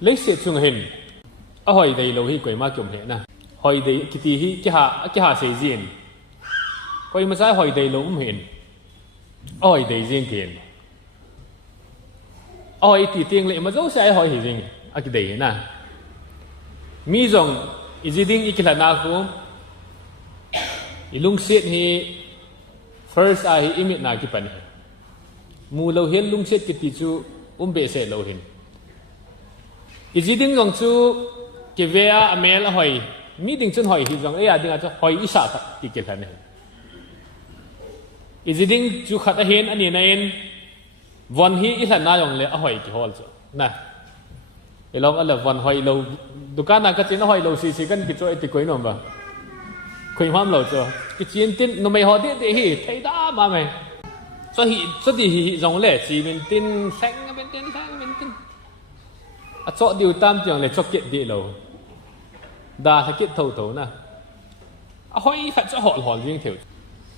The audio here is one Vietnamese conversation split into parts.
lấy sự chung hình ở hồi đây lâu hi quay mà chụp hệ na hồi đây kitty hi cái hạ xây diện quay mà sai hồi đây lâu hình hồi đây riêng tiền hồi thì tiền lệ mà dấu sai hồi thì riêng cái đấy na mi dòng iziding ikilana ko ilung set hi first hi imit na ki pani mu lo hen lung set ki ti chu be se lo hin iziding jong chu ke vea amel hoi mi ding chun hoi hi jong e ading a chu hoi isa ta ki ke than iziding chu khat a hen ani na en von hi i na jong le a hoi ki hol chu na ilong ala von hoi lo dukan na ka chin hoi lo si kan ki chu ti koi nom ba khoi ham lo chu ki chin tin no mai ho de hi thei da ma mai so di hi jong le chi min tin sang min tin a cho điều tam trường le cho kiện đi lo da tha kiện thâu na a hoi phải cho hol riêng thiểu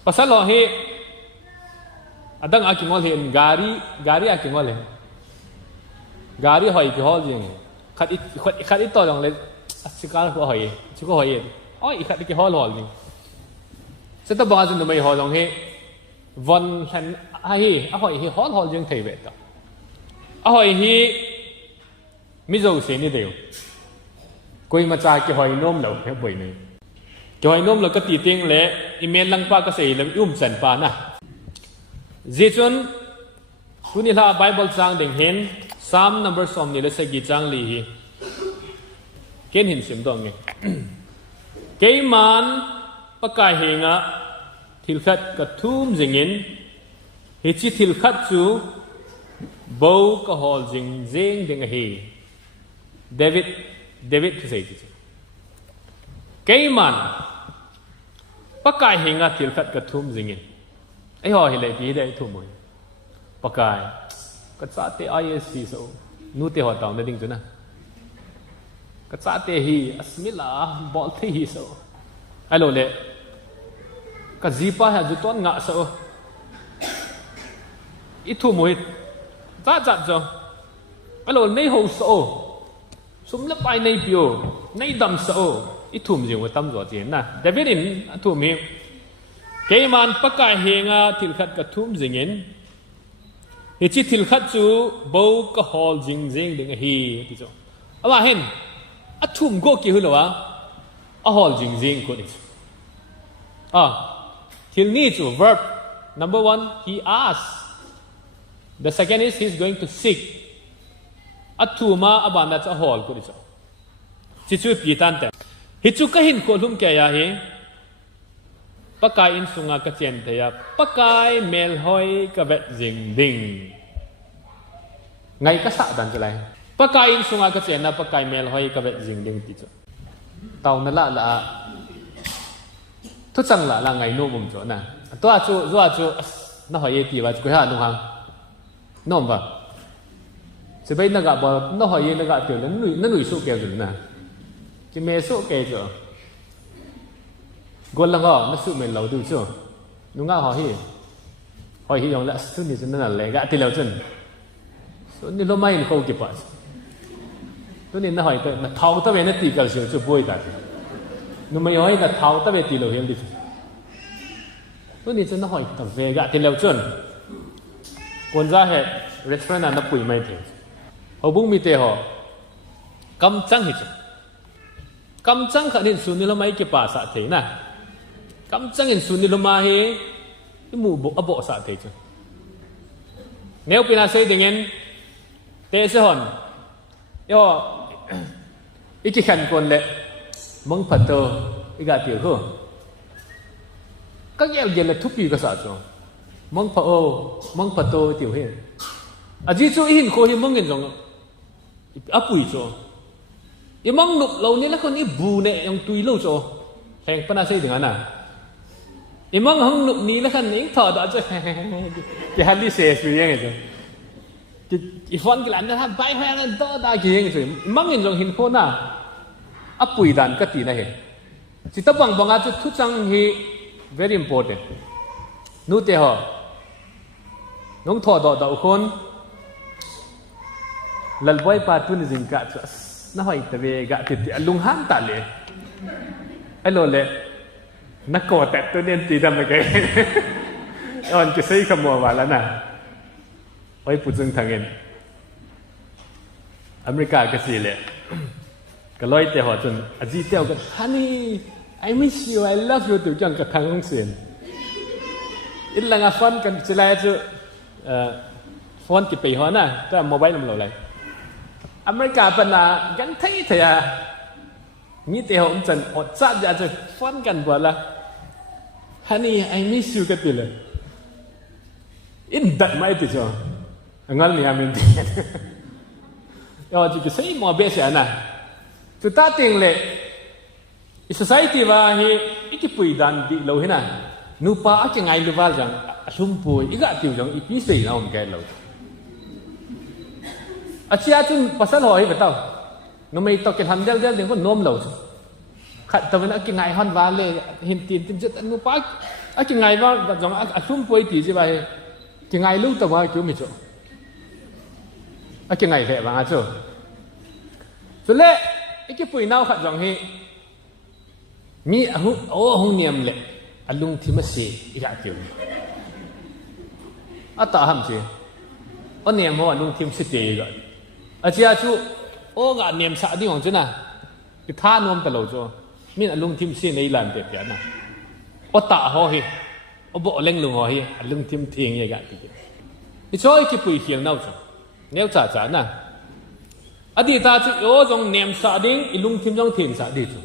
pasal lo he adang a ki ngol he gari a ki ngol he gari hoi ki hol riêng khát ít to dòng lên sikal ko hoi chu ko hoi oi khát ki hol riêng sẽ ta bao giờ mày hol dòng he von han ai a hoi he hol riêng thei ve ta a hoi he mi zo se ni deu koi ma cha ki hoi nom lo he boi nei ki hoi nom lo ka ti ting le email lang pa ka sei le san pa na zechon kuni la bible chang ding hen psalm number som ni le se gi chang li hi ken hin sim dong nge ke man pakai henga thil khat ka thum jingin hi chi thil khat chu bo ka hol jing ding hi David to say this. Kaiman pakai hinga til khat ka thum jingin ai ho hi le bi dai thum moi pakai ka cha te ISC so nu te ho taw na ding chuna ka cha te hi asmila bol the hi so alo le ka zipa ha ju ton nga so I thu moi cha jo alo nei ho so sum lấp ai nei pio nei dam so I thum jing wa tam zo chen na David in thum hi ke man pakai henga til khat ka thum jingin hi chi til khat chu bo ka hol jing ding hi ti cho awa hen a thum go ki hu lo wa a hol jing ko ni til ni chu verb number 1 he asks, the second is he's going to seek athuma abana cha hol ko riso chi chu pi tan te hi chu ka hin ko lum ke ya hi pakai in sunga ka chen te ya pakai mel hoi ka vet jing ding ngai ka sa dan chalai pakai in sunga ka chen na pakai mel hoi ka vet jing ding ti chu tau na la thu chang la ngai no bum cho na to a chu na hoi ti wa ko ha nu hang nom ba sẽ bây naga bảo nó hỏi yên naga tiểu nó nuôi số kêu rồi nè chỉ mẹ số kêu rồi còn là nó sự mình lâu từ chưa đúng không hỏi hi dòng lại số này cho nên là lấy gạ tiền lâu chân số này lo mai không kịp vậy số này nó hỏi cái là tháo tao về nó tì cả sự bôi cả nó mới hỏi là tháo tao về tì lâu hiền đi số này cho nó hỏi tao về gạ tiền lâu chân còn ra hệ restaurant nó quỷ mai thế họ bung mi te họ cầm trăng hết cầm trăng khả năng xuân lo mai cái bà sa thế na cầm trăng hình xuân lo mai cái mù bộ sa thế chứ nếu pina xây dengan te se hon yo iki khan kon le mong phato iga tiểu ho các em là thúc pi cái sa cho mong phato tiểu he à chỉ cho in khô hi mong gen jong apui cho i mong nup lo ni la kon i bu ne yang tui lo cho heng pana sei dengan na i mong hang nup ni la kan ning tho da cho ki han li se su yang cho ki fon ki lan na bai hoa na do da ki yang cho mong gen jong hin kho na apui dan ka ti na he chỉ tập bằng a cho thu chang hi very important nu te ho nong tho do khôn lalboy pa tu ni jingka na hoi tabe ga ti lung ham ta le ai lo le na ko ta tu nen ti dam ke on ke sei khamo wala na oi pu jung thangen America ke si le ka loi te ho chun aji teo ka honey I miss you I love you tu chang ka thang sen in la nga phone kan chila chu phone ki pe ho na ta mobile nam lo lai America pan na gan thai thaya mi te ho chan ot sa ja chu phone kan bo la honey I miss you ka ti le in that mai ti cho ngal ni amin ti yo ji ke sei mo be se na tu ta ting le i society wa hi ikipui dan di lo hina nu pa a ke ngai lu wal jang athum pui i ga tiu jang i pi sei na om ke lo a chia chun pasal hoi ba taw no mai to ke han del del ding ko nom lo khat taw na ke ngai hon wa le hin tin tin jet nu pa a ke ngai wa jang athum pui ti ji ba ke ngai lu taw wa chu mi chu a ke ngai he ba nga chu so le ikipui nau khat jang hi mi hong niam le alung thi ma se ira tiu ata ham che o niam ho alung thim se te ga a chia chu o ga niam sa di hong chuna ki tha nom ta lo cho min alung thim se nei lan te ya na o ta ho hi o bo leng lung ho hi alung thim thing ye ga ti i choi ki pui hiang nau cho neu cha cha na adi ta chu o jong niam sa ding ilung thim jong thim sa di chu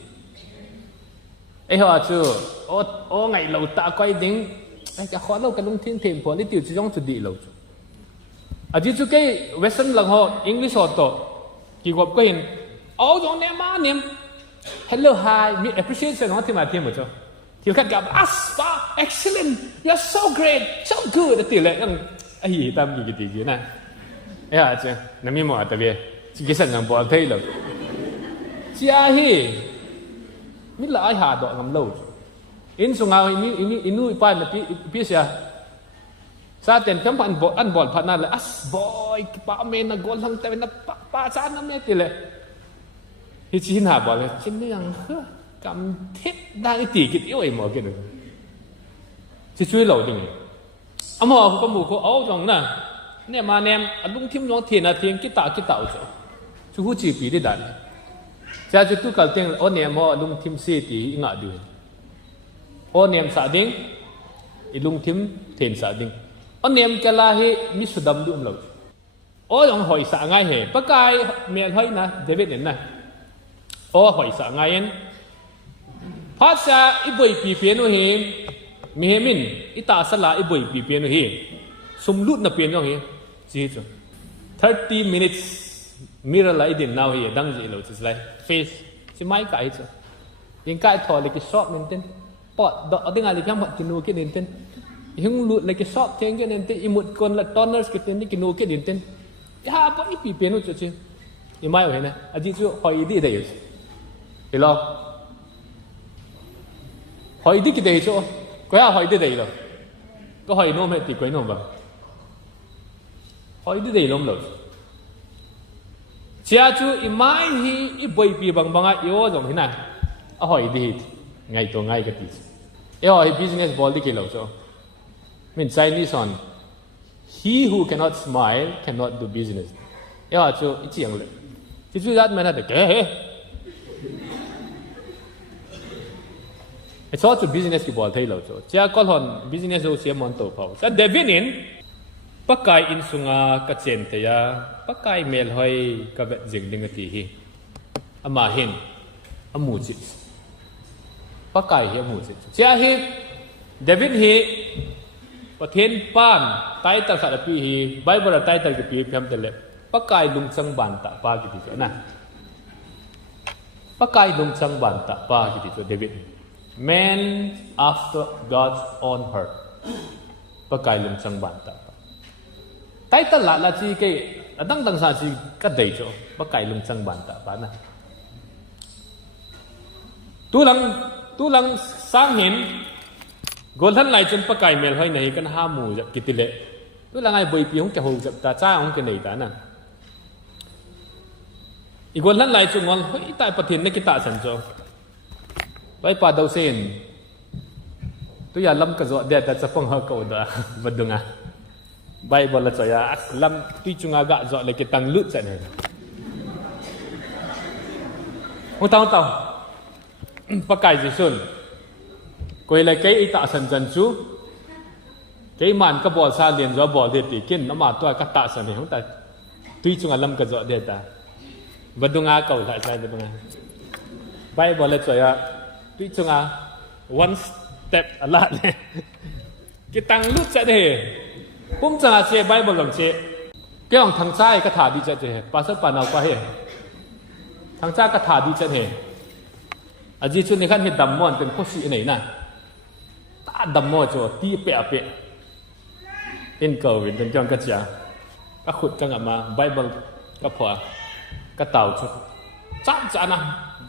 ai hoa chu o ngày lâu ta quay đến ai cả khó lâu cái lung thiên thềm phổ đi tiểu chỉ trong chủ địa lâu chu à chỉ chu cái western lang ho English ho to kỳ gặp cái hình ô giống nem má nem hello hi me appreciation ho thì mà thêm một cho thì khách gặp wow excellent you're so great so good cái tỷ lệ rằng ai tâm gì cái tỷ gì này ai hoa chu nằm im mỏi tại vì chỉ cái sản phẩm bỏ thấy rồi chia hi mi la ai ha do ngam lo in sunga mi inu pa na pi sia sa ten kam pan bo an bol phan na le as boy pa me na gol hang te na pa sa na me ti le hi chin ha bol chin ni yang kam thep da ti ki ti oi mo ke no chi chui lo ding amo ko mu ko au jong na ne ma nem alung thim jong thien na thien ki ta cho chu hu chi pi de dan cha chu tu kal teng o ne mo lung thim se ti nga du o nem sa ding i lung thim then sa ding o nem kala hi mi sudam dum lo o yong hoi sa ngai he pakai mel hoi na david nen na o hoi sa ngai en phat sa i boi pi pe no he mi he min i ta sala i boi pi pe no he sum lut na pe no he ji chu 30 minutes mirror lai din now here dang ji lo just like face si mai kai chu yin kai tho le ki shop nen ten pot do ding ali kam ti nu ke nen ten hing lu le ki shop theng ke nen te imut kon la toners ke ten ki nu ke nen ten ya pa i pi pe no chu chi i mai ho na aji chu hoi di dei i lo hoi di ki dei chu ko ya hoi di dei lo ko hoi no me ti ko no ba hoi di dei lom lo chia chu i mai hi i boi pi bang banga yo jong hina a hoi di ngai to ngai ka ti e hoi business bol di ke lo cho mean Chinese on he who cannot smile cannot do business e ha chu i chiang le ti chu dat man ha de ke he it's all to business ki bol thai lo cho chia kol hon business o sia mon to phau sa David in pakai in sunga ka chen te ya pakai mel hoi ka vet jing ding ti hi ama hin amu chi pakai hi amu chi chia hi David hi pathen pan tai ta sa pi hi bible tai ta ki pi pham te le pakai lung chang ban ta pa ki ti na pakai lung chang ban ta pa ki ti David man after God's own heart pakai lung chang ban ta tai ta la chi ke dang sa chi ka dei cho pakai lung chang ban ta ba na tu lang sang hin gol han lai chen pakai mel hoi nei kan ha mu ja kitile tu lang ai boi pi hong ke ho jap ta cha hong ke nei ta na อีกวันนั้นหลายจุงงอนเฮ้ยตายประเทศในกิตาสันโจไว้ป่าดาวเซนตัวอย่างลำกระโจเดียแต่จะป้องเขาเก่าด้บัดดุงอ่ะใบบอลละจ่อยลำตุยจุงอากาศจ่อเลยกิตังลุดจันเลยหัวเต่าปากไก่จิสุนกุยเลยเกยอิตาสันจันจูเกยมันก็บอลซาเลียนจ่อบอลเดียติกินน้ำมาตัวก็ตาสันเนี่ยแต่ตุยจุงอาลำกระโจเดียแต่บัดดุงอาเก่าหลายใจบัดดุงอาใบบอลละจ่อยตุยจุงอา one step อะไรเนี่ยกิตังลุดจันเลยปุ่มจะเสียใบบอลหลังเสียเกี่ยงทางซ้ายก็ถาดีจันเลยภาษาปานเอาไปทางซ้ายก็ถาดีจันเลยอาจีชุนในขั้นเห็นดำมอนเป็นข้อสีไหนน่ะตาดำมอนจ่อตีเปะเปะเอ็นเกิลวินเป็นจังกระจาก็ขุดจังออกมาไบเบิลก็พอก็เต่าชุดจ้าจ้านะ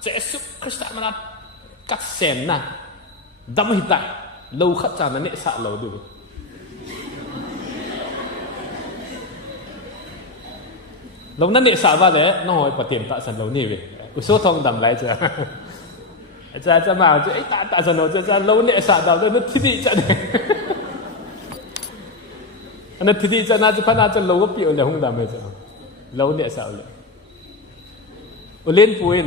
เจสุคริสต์มันกัดเซนนะดำหิตาเราขัดจานะเนี่ยสะเราดูเรานั่นเนี่ยสะว่าเลยน้องหอยปะเตียนตาสันเรานี่เว้ยอุโสทองดำไรจ้ะอาจารย์จะมาจะไอ้ตาสนุกจะเราเนี่ยสะดาวด้วยนั่นที่ดีจังอันนั้นที่ดีจังน่าจะพัฒนาจะเราก็เปลี่ยนอย่างหุ่นดำเลยจ้ะเราเนี่ยสะเลยอุเล่นปูน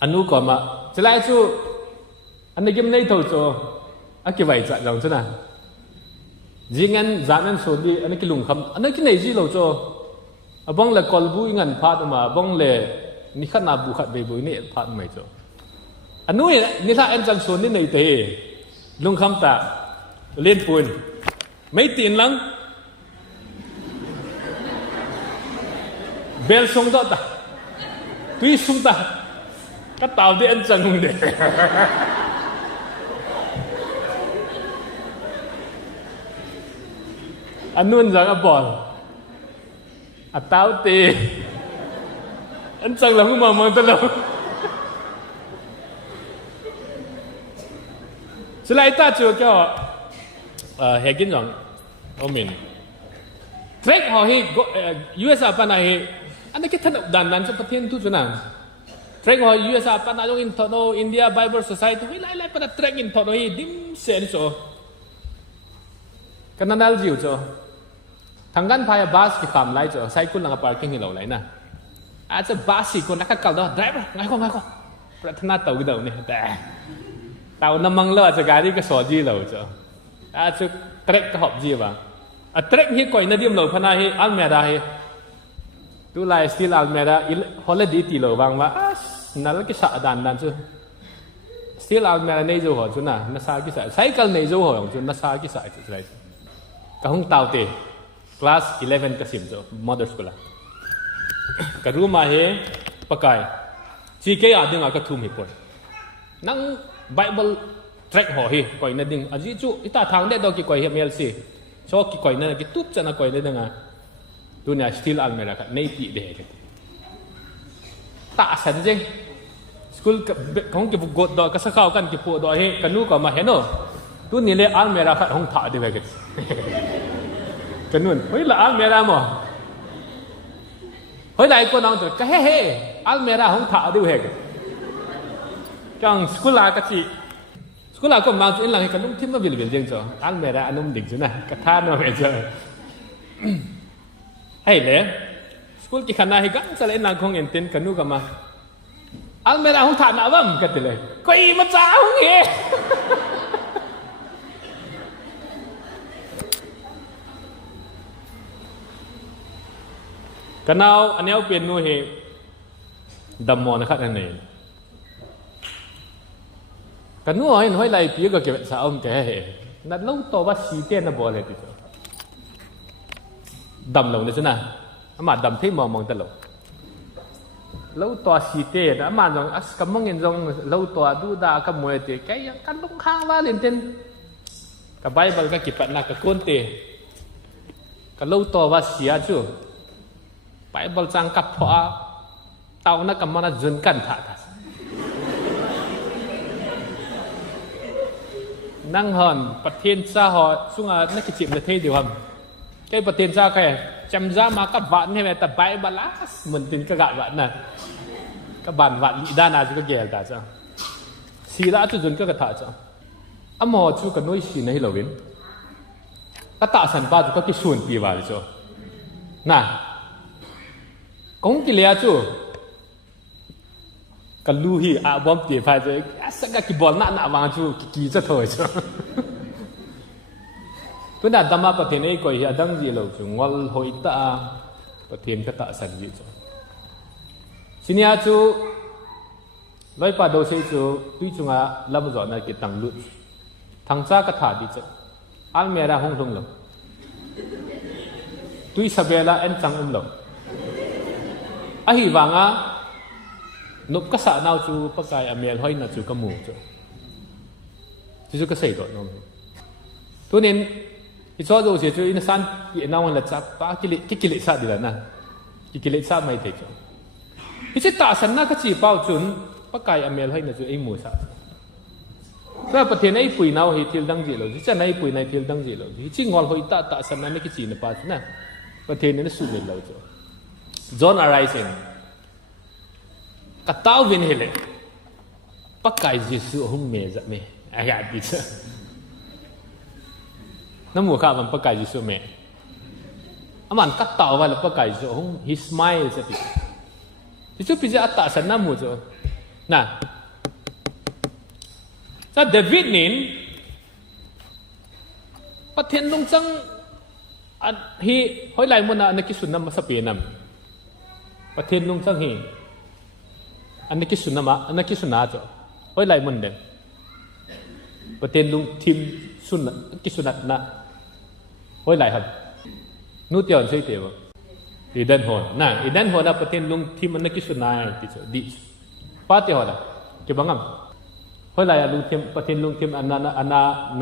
อันนู้นก่อนมาจะไล่ชูอันนี้ก็ไม่ได้ถูกจ้ะอันกี่ใบจัดเราจ้ะนะยิงกันจานนั้นส่วนดีอันนี้ก็ลุงคำอันนี้ก็ไหนจีเราจ้ะบ้องเลยกอลบุยเงินพาดมาบ้องเลยนี่ขันนาบุขัดใบบุยนี่พาดไม่จ้ะอันนู้นนี่ถ้าอันจังส่วนนี้ในเตะลุงคำตาเล่นปูนไม่ตีนหลังเบลส่งต่อตาตุยส่งตาก็เต่าเดินจังเดอันนู้นจังบอลอัตเต่าตีอันจังหลังก็มองตลอดสไลด์ตาจูก็เฮกินจังโอมินเทรคหอฮีUS ปนายอันนี้ก็ท่านดันจะประเทศทุกส่วนนั้นเทรคหอ US ปนายอินทอโนอินเดียไบเบิลโซไซตี้วิไลปนเทรคอินทอโนฮีดิมเซนโซกันนั่นจิ๋วโซทางการพายบัสที่ขามไล่โซไซคุนหลังพาร์กิ้งที่เราไล่นะอาจจะบัสสิคนนักขับรถไดรเวอร์ไงก็ประธานาเต่ากี่เต่าเนี่ยแต่เต่าน้ำมันเลือดจะการที่ก็สอจีเราโซอาจจะเทรคก็หอบจีบ้างเทรคที่ก่อยนั่นเดียมเราพนักให้อัลเมดาให้ดูไลฟ์สไตล์อัลเมดาฮอลเลดีตีเราบางว่านั่นแหละก็สะดันจูสไตล์อัลเมดาในจูหัวจูน่ะนักสาวกี่สายไซเคิลในจูหัวของจูนักสาวกี่สายจูไรก็ห้องเต่าเตะคลาส11ก็สิบจูมอเตอร์สคูลก็รู้มาให้ปากไก่ชีเกียดึงก็ทุ่มให้ปนนั่งไบเบิลเทรคหัวให้ก่อยนั่นดึงอาจิจูอิตาทางเด็ดดอกกี่ก่อยเฮมิเอลซีชอบกี่ก่อยนั่นกี่ตุ๊บจะนักก่อยนั่นดึงตัวนี้สติลอัลเมราค่ะในปีเดียร์ตาสันจริงสกุลของกี่บุกดดอกก็สักข้าวกันกี่พวกดอกให้กันนู้ก็มาเห็นโน่ตัวนี้เลยอัลเมราค่ะห้องถ่ายดีไปกันกันนู้นเฮ้ยละอัลเมราหมอเฮ้ยหลายคนน้องตัวก็เฮ้อัลเมราห้องถ่ายดีไปกันจังสกุลลากะทิสกุลลาก็มาจุดหลังให้กันนุ่มที่มาวิลจริงจ้ะอัลเมราอันนุ่มดิ่งจุน่ะกระทานมาไม่เจอให้เลยสกุลกี่ขนาดให้กันจะเล่นนางคงเอ็นเต็นกันนู้กันมาอัลเมราห้องถ่ายน่าบ้างกันเลยก็อีมาจ้าห้องเอ๋กันเอาอันนี้เอาเปลี่ยนนู่นเหดำมอนะครับอันนี้กันนู้นเห็นห้อยไหลปีก็เก็บสาวมันแก่เหนั่นเราตัวว่าสีเตี้ยน่ะบอลเลยทีเดียวดำลงเลยใช่ไหมอามาดำที่มองตลอดเราตัวสีเตี้ยอามาจงกำมองเห็นจงเราตัวดูดากับมวยเตะแกยังกันลงข้างว่าเล่นเต้นกับใบบัลก็กิปัดนักกับก้นเตะกับเราตัวว่าเสียจู่ใบบอลจังกับพอเต่านักกับมันจุนกันถ่านั่งหอนประเทศซาหอสุงานักกิจประเทศเดียวกันแค่ประเทศซาแค่ chăm ra mà các bạn hay tập bài balas mình tin các bạn nè các bạn lý đa nào chú cái ghẻ cả sao xí đã chú dùn các thả sao mò chú cái nỗi xí này lâu bên các tạ sản ba chú các cái xuân pi vào cho nè cũng cái lẽ chú cái lưu hi bom tiền phải rồi sao cái ball nã vàng chú kỳ rất thôi cho tôi đã đâm vào thế này coi hiện đang gì lâu chú ngol hội ta và thiên cái tạ sản gì cho xin nhà chú nói bà đầu xây chú tuy chúng ta làm rõ này cái tăng lụt thằng cha cái thả đi chứ al mera hong hong lắm tuy sabela en chang lắm ahi vanga nộp cái xã nào chú bắt cái amel hơi là chú cái mù chú cái xây rồi nó tôi nên cái cho rồi chú in san cái nào là chắp ba cái lệ sát đi là na cái lệ sát mấy thế chứ cái tạ sản na cái chỉ bao chuẩn bắt cái amel hơi là chú ấy mù sát cáiประเทศnàyปุ๋ยnào thì thiếu đăng gì rồi chứ nàyปุ๋ยnày thiếu đăng gì rồi chỉ ngồi hội tạ sản na mấy cái chỉ là bao chứ na ประเทศนี้น่ะสู้ไม่ได้จ้ะ John Arising กระต้าววินเฮเลปักไก่ยิสุหุ่มเมจะเมอากาศดีจ้ะน้ำมูกข้ามันปักไก่ยิสุเมมันกระต้าวว่าแล้วปักไก่ยิสุหุ่ม he smile จะติที่สุดพิจารณาสันน้ำมูจ้ะน่ะถ้าเดวิดนินประเทศลงจังฮีหอยไหลมันอันนี้คิดสุนนะมาสเปียนำประเทศลุงจังฮีอันนี้คิดสุนนะมาอันนี้คิดสุนนะจ้ะหอยไหลมันเด่นประเทศลุงทีมสุนนะคิดสุนนะหอยไหลครับนู้เตียวใช่เตียวอีเดนฮอนน่ะอีเดนฮอนนะประเทศลุงทีมอันนี้คิดสุนนะที่จ้ะดีป้าเตียวนะเก็บบังคับหอยไหลลุงทีมประเทศลุงทีมอันนั้น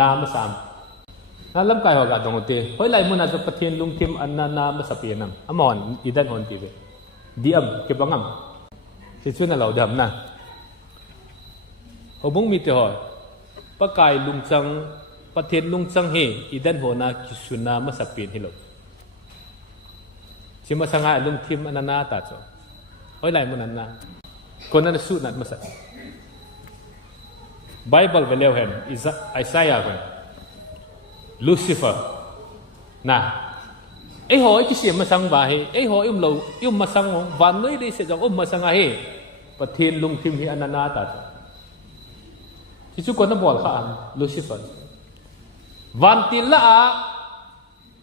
น้ำมาสามนั่นลำกายหัวกาตรงตีเฮ้ยไล่มุนาจะประเทศลุงทิมอันนั้นมาสับเปลี่ยนน้ำอมอนอีดันฮอนตีเวดีอัมเก็บบังคับที่ช่วยนั่นเราดำนะเขาบุ้งมีตัวปะกายลุงจังประเทศลุงจังเฮอีดันฮอนาคิสุนามาสับเปลี่ยนให้เราชิมาสังหารลุงทิมอันนั้นตาจ้ะเฮ้ยไล่มุนันนะคนนั้นสู้นัดมาสักไบเบิลเวลเห็นอิสายาเห็นLucifer, nah, hỏi cái gì mà sang bài, hỏi lâu, mà sang vạn nơi đi sẽ giống mà sang ai, và thiên lung thiên hi anana ta, chỉ chú con nó bỏ khăn Lucifer, vạn tiền là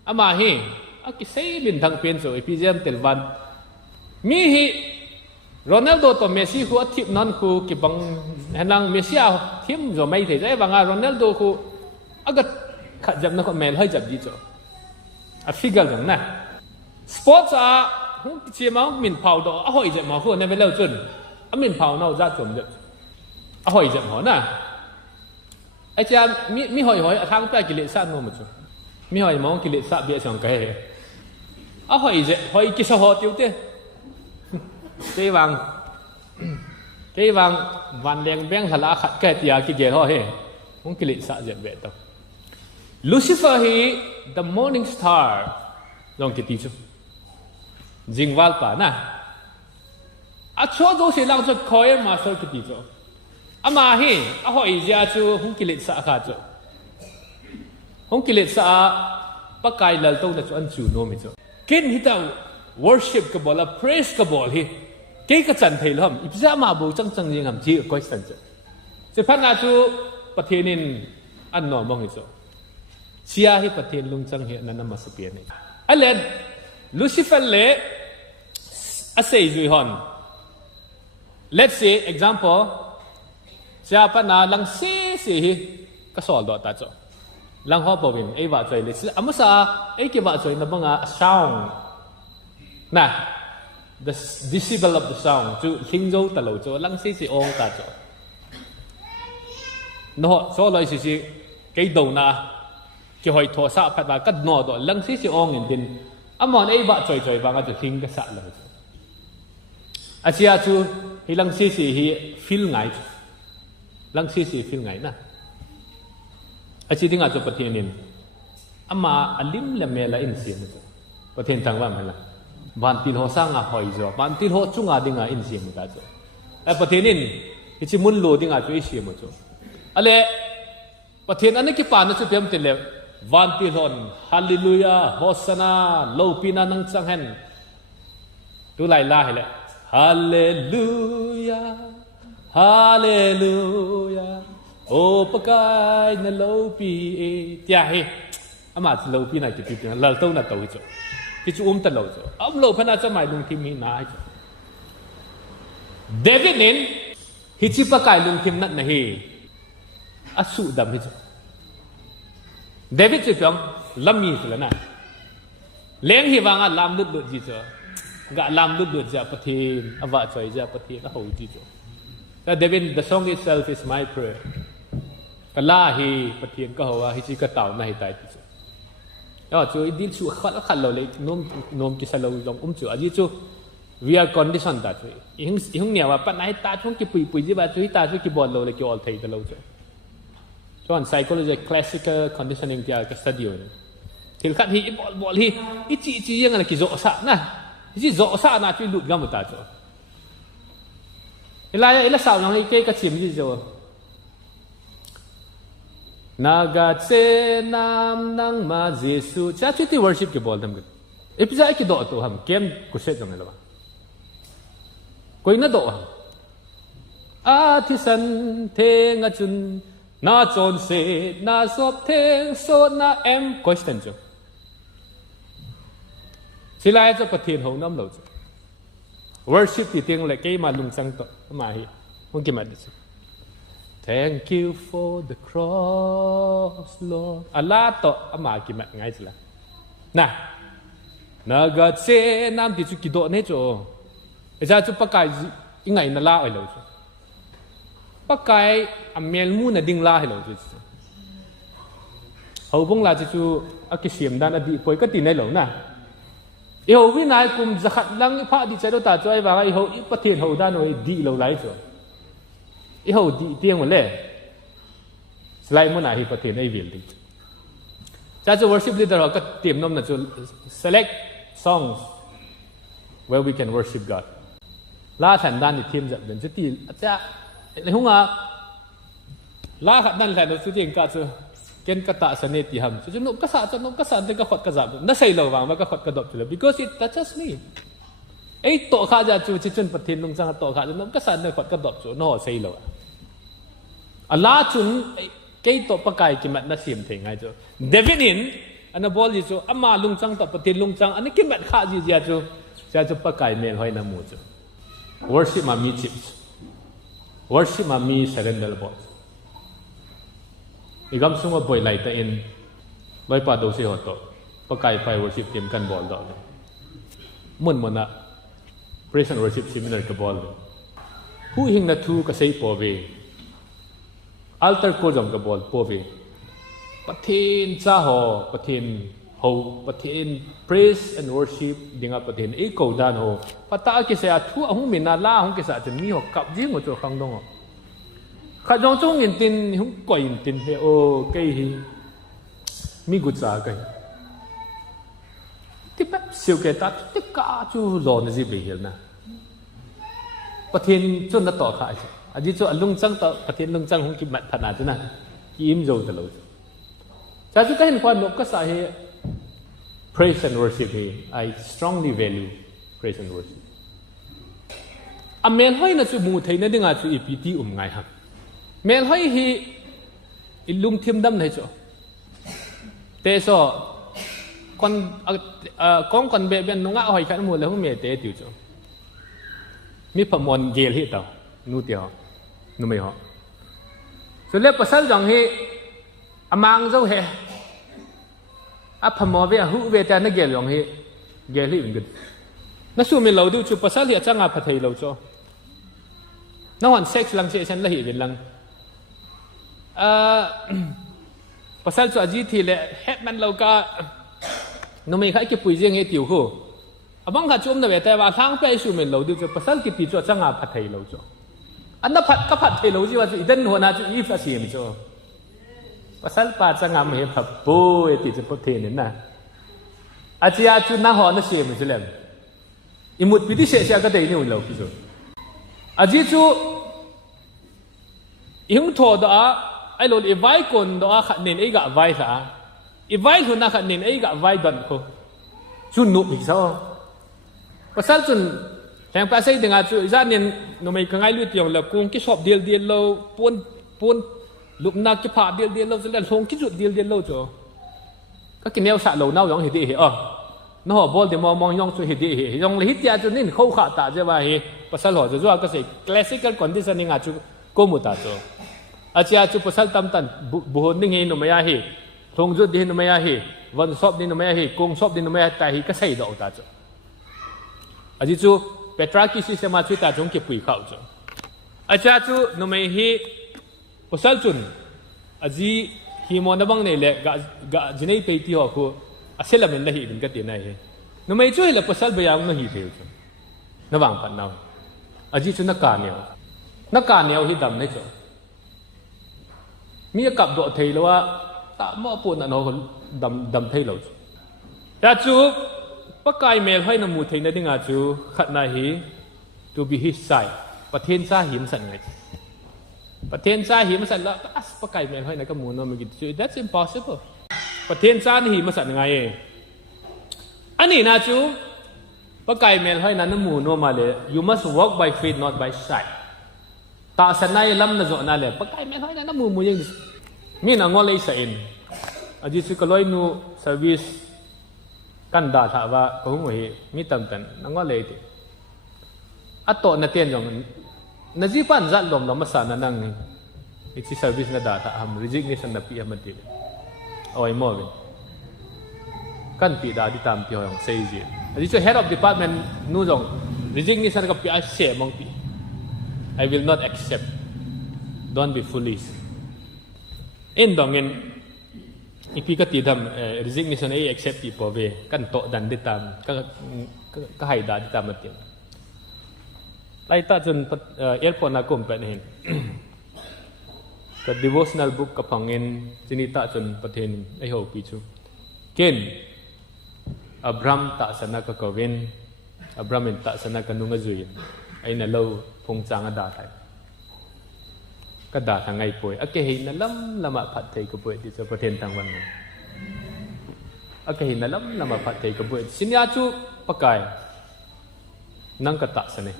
mà hi, cái say bình thằng phiền rồi, bây giờ tiền vạn, mi hi Ronaldo to Messi khu tiếp non khu cái bằng hành năng Messi thêm rồi mấy thế đấy bằng Ronaldo khu, agatขัดจับนักเมลให้จับดีจ้ะฟิกเกอร์อย่างน่ะสปอร์ตหุ่นเชี่ยมั้งมินเผาดอกหอยจับหมอคนในเวลาจนมินเผาเน่าจัดจมจับหอยจับหมอน่ะไอ้เจ้ามีหอยทางไปกิเลสานงมั้งจ้ะมีหอยมองกิเลสเบียช่างไกลหอยจับหอยกิสหอติวเต้เกี่วังวันเลี้ยงแบงทลาขัดแก่ตียกิเกล้อเฮ้มองกิเลสจับเบ็ดต่อLucifer hi the morning star long ke tichu jingwal pa na a cho do se lang cho khoi ma so ke tichu ama hi a hoi ja chu hung kilit sa kha chu hung kilit sa pa kai lal to na chu an chu no mi chu ken hi ta worship ka bola praise ka bol hi ke ka chan thei lom ipja ma bu chang chang jing ham ji question chu se phan na chu pathenin an no mong hi chuเชียร์ให้ประเทศลุงจังเหตุนั้นมาสเปียนนี่อันเล่นลูซิเฟอร์เล่อาศัยจุยฮอน let's say example จะปนาลังเสียก็สอนดอตาจ่อลังฮอปวินไอ้ว่าใจเลยสิอามุสาไอ้เกี่ยวกับใจนับงา sound นะ the decibel of the sound จู่ทิ้งโจตะลุจ่อลังเสียองตาจ่อเนาะโซ่เลยสิเกี่ยวดูนะจะหอยโทรศัพท์พัดมาก็นอดลังซีซีองเงินดินอมอนไอ้บะจ่อยๆบางอาจจะทิ้งก็สักเลยอาเซียจูให้ลังซีซีให้ฟีลไงลังซีซีฟีลไงนะอาชีพที่งานจะปฏิเนินอามาอลิมละเมละอินเสียนะ ประเทศต่างว่ามันละบ้านตินหัวสร้างอ่ะหอยจ่อบ้านตินหัวจุงอ่ะดิ่งอ่ะอินเสียมันก็จ่อไอ้ประเทศนี้ที่ชิมุนโลดิ่งอ่ะจ่ออิเสียมันจ่ออะไรประเทศอันนี้กี่ปานนั่นสุดเต็มเต็มเลยวันตินหัวฮาเลลูยาโฮสนาโลปีนานังสังเห็นดูไล่ล่าให้เลยฮาเลลูยาฮาเลลูยาโอปกายนโลปีเอที่อ่ะเฮอามาจะโลปีน่ะกี่ปีน่ะหลังตัวน่ะตัวจ่อที่จูตลอดจ่อโลพนัสมัยลุงทิมีน่าจ่อเดวิดเนี่ยฮิจิปกายลุงทิมนั่นนะเฮอสุดำจ่อเดวิดจะฟังลำมีสุดแล้วนะเลี้ยงฮิวังอ่ะลำลุดลุดจีจ่อกะลำลุดลุดจ่อประเทศอวะจ่อยจ่อประเทศแล้วหูจีจ่อแต่เดวิด the song itself is my prayer ก็ล่าเฮประเทศก็หัวฮิจิกะเต่าน่าให้ตายจ่อแล้วจู่ดินจู่ขัดเราเลยนมที่สลายลงจู่อันนี้จู่ we are conditioned that way ยิ่งเนี่ยว่าปัญหาตาช่วงกี่ปุยจีว่าจู่ตาช่วงกี่บอลเราเลยกี่ออลไทยตลอดจ่อส่วน psychology classical conditioning ที่ก็ study อยู่ที่ขัดที่บอลที่จียังไงกี่โจสะนะที่โจสะนะจู่หลุดกันหมดตาจ่อเวลาสาวน้องไอ้เก๋ก็ชิมจีจ่อNagatse nam nang ma Jesu. Cha chuti worship ke bol dam ke. Episa ki do to ham kem kuset jong la ba. Koi na do. A thi san the nga chun na chon se na sop the so na em question jo. Silai cho pathin ho nam lo jo. Worship ti ting le ke ma lung sang to ma hi. Hong ki ma dis. Thank you for the cross, Lord. Allah to ama ki mat ngai chila. Na. Naga che nam ti chu ki do ne cho. Esa chu pakai ingai na la oi lo chu. Pakai amel mu na ding la hi lo chu. Ho bong la chu akisiam dan adi poi ka ti nai lo na. I ho wi nai kum zakhat lang pha di chai do ta choi wa i ho i pathin ho dan oi di lo lai chu. อีเขาดีเตียงหมดเลยสไลด์มันอะไรประเทศไอวิลดิจะจะ worship leader เราก็เตรียมน้ำนะจะ select songs where we can worship God ล่าแทนด้านที่ทีมจะเป็นจะตีจะในห้องอ่ะล่าขัดนั่นแหละเราจะเรียนก็จะเกณฑ์กระตะสนิทที่ทำจะนุกกษัตริย์จะนุกกษัตริย์จะก็ขดกระจับนั่นใส่เราวางว่าก็ขดกระดบอยู่แล้ว because it touches me ไอ้โตข้าจะจูจิจุนประเทศลงสังโตข้าจะนุกกษัตริย์เนี่ยขดกระดบจูน่าใส่เราอัลลาห์จุนเกี่ยตัวปากายกิมัดน่าเสียมถึงไงจูเดวิดินอันนั้นบอกจีจูอามาลุงจังต่อประเทศลุงจังอันนี้กิมัดข้าจีจีจูจะปากายเมลหอยน้ำมูจู worship มามีจิต worship มามี surrender บอลอีกคำสุ่มว่าบ่อยไหลแต่อินร้อยป่าดูสิหัวโตปากายไป worship เตรียมกันบอลดอกมุ่นนะ praise and worship similar กับบอลผู้หิงนัทูก็ใช้ปอเวaltar ko jom ka bol pove pathin cha ho pathin ho pathin praise and worship dinga pathin e ko dan ho pata ki se athu ahung mina la hung ki sa chen mi ho kap ji ngo cho khang dong kha jong chong in tin hung ko in tin he o kai hi mi gu cha kai ti pa siu ke ta ti ka chu lo na ji be hel na pathin chun na to khaอันนี้จู่ลุงจังต่อประเทศลุงจังคงกิมัดถนัดนะกิมโจตลอดจะจุดก็เห็นความนกก็สาเหตุ praise and worship I strongly value praise and worship อเมนให้นะจู่มูไทยนั่นดึงอาจู่อีพีที่ไงครับเมนให้ฮีอิลุงทิมดำไหนจู่เตะซ้อคนกองคนเบียนนงอ่ะหอยขันมูแล้วเมเตะติวจู่มีพมวนเกลฮิตเอานู่นเดียวนู่นไม่เหรอส่วนเรื่องภาษาจังฮีอามังเจ้าเฮอาพมอเวหูเวแต่นักเกลยองฮีเกลฮีเป็นกันนั่นส่วนมีเราดูจุภาษาที่จะงาพัทยเราจ้ะนั่นวันเซ็กซ์ลังเชชันละหีเป็นลังภาษาจุอาจีทีเลยเฮ็ดมันเราก็นู่นไม่ใครเก็บปุ๋ยเจียงให้ติวคู่อาบังข้าจุ่มนะเวแต่ว่าทางไปส่วนมีเราดูจุภาษาที่ติดจุจะงาพัทยเราจ้ะอันนั้นพัดก็พัดเทโลจีว่าจะอีดันหัวหน้าจะอีฟละเสียมจ้ะภาษาป่าจะงามเหตุผับปูเอติจะพุทเทนินนะ อาเจียจุน่าหอน่ะเสียมันจะเล่มอิมุดพิธีเสียก็ได้นี่หุ่นเราคิดดูอาจีจูอิงโทดอ่ะไอ้หลุดอีไว้คนดอ่ะขัดเนินไอ้กะไว้ซะอีไว้หุ่นน่ะขัดเนินไอ้กะไว้ดันเขาจุนนุบิกซะภาษาจุนแห่งภาษาดึงอาจูอีจานเนินโนไม่ขงายลุดยองแล้วกงกิชอบเดียลเราปนลุกนักจะผ่าเดียลเราจะเล่นทงกิจุดเดียลเราจ้ะก็กินแนวสะเหล่าเน่าหยองเห็ดเหรnó họ bol thì mong yong chu hit hi yong le hit ya chu nin khâu kha ta je ba hi pasal ho zo ka se classical conditioning a chu ko mu ta cho achia chu pasal tam tan bu ning hi no maya hi thong ju din no maya hi van shop din no maya hi kong shop din no maya ta hi ka sai do ta cho aji chu petraki system a chu ta jong ke pui khau cho achia chu no mai hi pasal chun aji hi mo na bang nei le ga jinei pe ti ho ko asil amin lahi bin katin na he no may chu hila pasal bayang no hi theu chu na wang pan naw aji chu na ka neo hi dam nei chu mi kap do thei lo wa ta mo pu na no dam thei lo chu ya chu pakai mel hoi na mu thei na dinga chu khat na hi to be his side pathen sa him san ngai pathen sa him san la as pakai mel hoi na ka mu no ma gi chu that's impossibleประเทศชาตินี่มาสั่งยังไงอันนี้นะจูประกายเมลให้นั้นหมู่โนมาเลย you must walk by faith not by sight ตาสันนัยล้ำนะจ๊ะนั่นเลยประกายเมลให้นั้นหมู่ยังมีนางอเลยเสียนอาจจะสุกลอยนู service กันดาถาว่าเขาหัวเหมีตำตันนางอเลยติอัตโตนัดเตียนอย่างนั่นจีปันจัดลมเรามาสานนั่งนี่อีกที่ service นัดดาถาทำ resignation นับปีมันติเอาไอ้หม้อเป็นกันปีดาที่ตามที่เขาอย่างเสียอันนี้ช่วย head of department นู่นจง resignation กับปีไอ้เสียมองปี I will not accept don't be foolish เอ็นดองเงินอีพีก็ตีทำresignation ไอ้ accept ปีพอเวกันโตดันได้ตามก็ให้ดาที่ตามมาเตียงไล่ตาจนเอลปอนากุมเป็นเห็นกับ devotional book กับพังเงินจินิตาจนประเทศไอ้หัวปีชูเก่งอับรามตาสนากกวินอับรามเป็นตาสนากนุงจุยไอ้นั่นเราพงจางอดาไทยก็ด่าทางไงป่วยโอเคเห็นนั่นล้ำละมาผัดไทยกับป่วยที่จะประเทศทางวันนั้นโอเคเห็นนั่นล้ำละมาผัดไทยกับป่วยสินยาจูปะกายนั่งกระตาสเนี่ย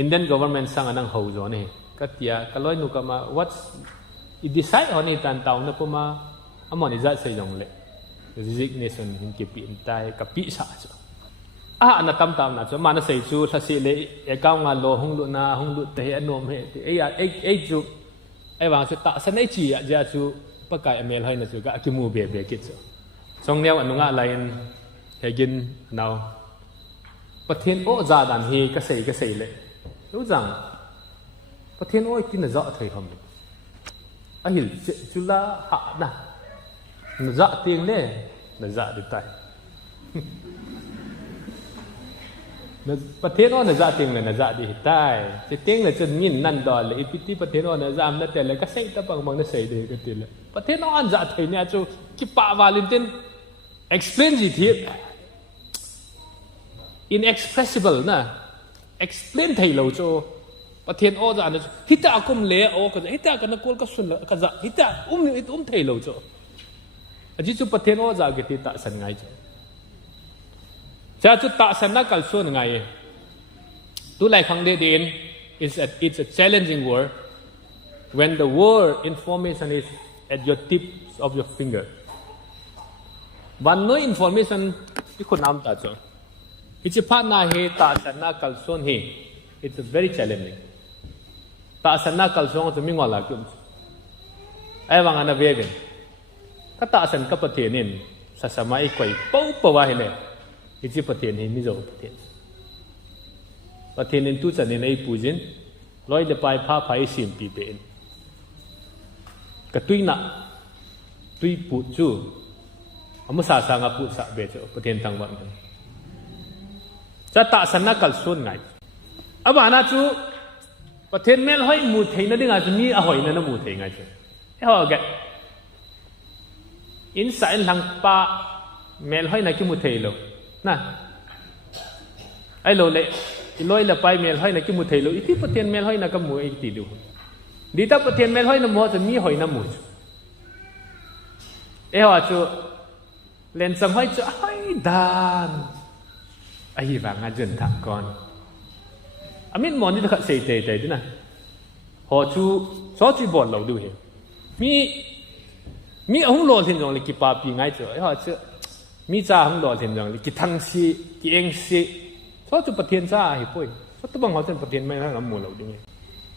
Indian government สร้างนั่งหัวจอนี่katia kalau nu kama what it decide on it tan taw na puma amon izat sa yong le resignation hin ke pi intai ka pi sa cho na tam na cho mana sei chu sa si le e kaw nga lo hong lu te anom he ai chu ai wang chu ta san ai chi ja chu pakai amel hai na chu ga ki mu be kit cho song neo anu nga lain hegin now pathen o za dan hi ka sei le lu jangประเทศโอ้ยกินน่ะจะเทคำอ่ะหิลจุลาหะนะน่ะจะเตียงเล่น่ะจะดิตายประเทศโอ้น่ะจะเตียงเลยน่ะจะดิตายจะเตียงเลยจนมินนั่นดอลเลยอีพิธีประเทศโอ้น่ะจะอันนั้นแต่เลยก็เซ็งตะปังบางน่ะใส่เด็กก็ตีเลยประเทศโอ้อันจะเทเนี่ยจูคิดป่าวาลินติน explain สิที inexpressible นะ explain ไทยเราจูประเทศโอ้จะอันนั้นฮิตากุมเละโอ้ก็จะฮิตากันนักกอลก็สุนละก็จะฮิตาไทยเราจ้ะอาจจะจุประเทศโอ้จะเกิดตาสันไงจ้ะจุตาสันนักกัลส่วนไงตัวไหนขังเดิน it's a challenging word when the word information is at your tips of your finger วันนู้น information ที่คนนำตาจ้ะฮิจิพัฒนาเหตุตาสันนักกัลส่วนเหตุ it's very challengingตาสันนักกัลส่วนจะมีงอหลักลุ่มไอ้วางอันนั้นเวกันก็ตาสันกับประเทศนี้สัสมัยก่อยปูปวะเห็นเลยอีจีประเทศนี้มิโซประเทศนี้ตู้จันนี่ในปูจินร้อยเดปายผ้าไผ่สิมปีเป็นกระตุยหนักตุยปูจูอามุสาสางปูสะเบจประเทศต่างวันกันจะตาสันนักกัลส่วนไงอาบานาจูประเทศเมลให้มูเทนนั่นดิงาจะมีอะไรนั่นมูเทนไงจ้ะเฮ้ยแกอินไซน์หลังป่า mel hoi na ki mu thei lo na ai lo le loi la pai mel hoi na ki mu thei lo iti pathian mel hoi na ka mu ai ti du đi ta pathian mel hoi na mo cho mi hoi na mu e wa chu len sang hoi chu ai dan ai va nga jun tha con amin mon ni ta sei te te đi na họ chu so chi bon lo du he mi ông lo thiên dòng là kịp bà bị ngay chỗ họ chứ mi cha ông lo thiên dòng là kịp thăng si kịp anh si so chu bát thiên cha hi poi so tu bang họ chân bát thiên mai na mu lo ding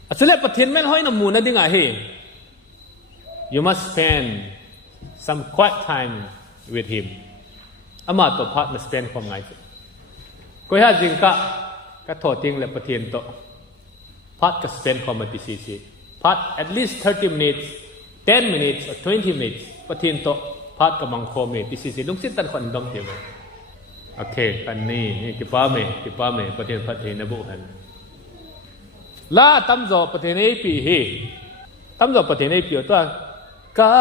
à chứ lẽ bát thiên mai hoi na mu na ding à he you must spend some quiet time with him ama to phat na spend from ngay chỗ coi ha jing ka thọ tiếng là bát thiên to phat ka spend from a disease phat at least 30 minutes 10 minutes or 20 minutesประเทศโตพาดกับมังคมเนี่ยที่สิ่งลุงสิ้นตันคนดมเดียวโอเคอันนี้กี่ป้าเมประเทศประเทศนบุหันล่าตั้มจอประเทศนี้ปีเฮตั้มจอประเทศนี้ปีตัวกา